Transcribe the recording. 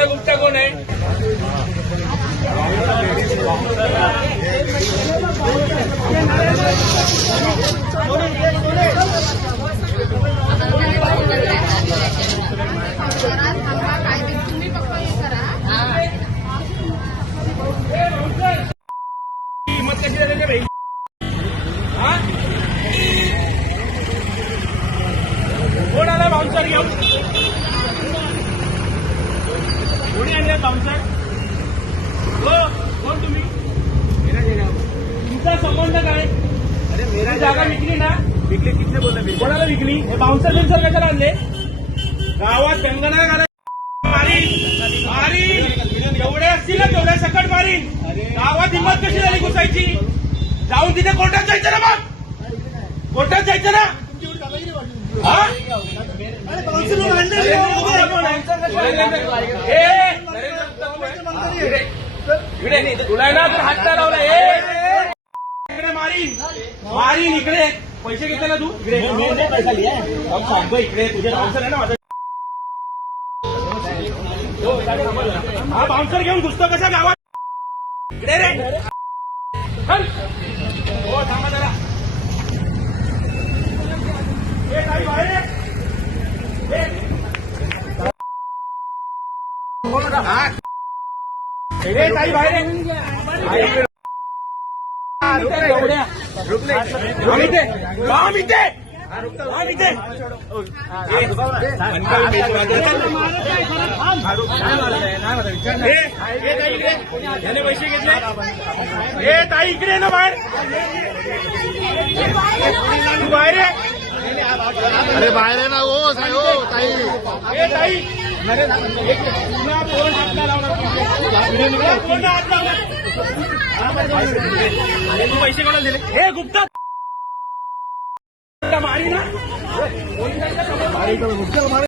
आपला गुप्ता कोण आहे? किंमत कशी कोण आला घेऊन? हो कोण तुम्ही? तुमचा संबंध काय? अरे मेरा जागा विकली ना? बिकले कितने बोला मेरे? कोणाला विकली? हे बाउन्सर बिन्सर कशाला आणले? गावात गंगना मारीन मारीन. जेवढे असतील ना तेवढ्या सकट मारीन. गावात हिंमत कशी झाली घुसायची? जाऊन तिथे कोर्टात जायचं ना मग? कोर्टात जायचं ना? हा? तुला आहे ना तर हात लावला इकडे मारीन मारीन इकडे. पैसे घेतले ना तू? इकडे पैसा सांगतो इकडे तुझे बाउन्सर आहे ना माझा. हो. हा बाउन्सर घेऊन घुसतो कसा गावात? इकडे रे. हो थांबा जरा. ए, ताई, बाहेर ये. ए. ए, ताई, बाहेर ये. बाहेर ये. एवढ्या. आम इथे आम इथे आम इथे ए, मनकावी मेजवानी. ए, ए, ताई इकडे. याने पैसे घेतले ए ताई इकडे ये ना बाहेर तू बाहेर ये. अरे बाहेर आहे ना हो साहेब हो ताई ए ताई पैसे कोणाला दिले हे गुप्ता। मारी ना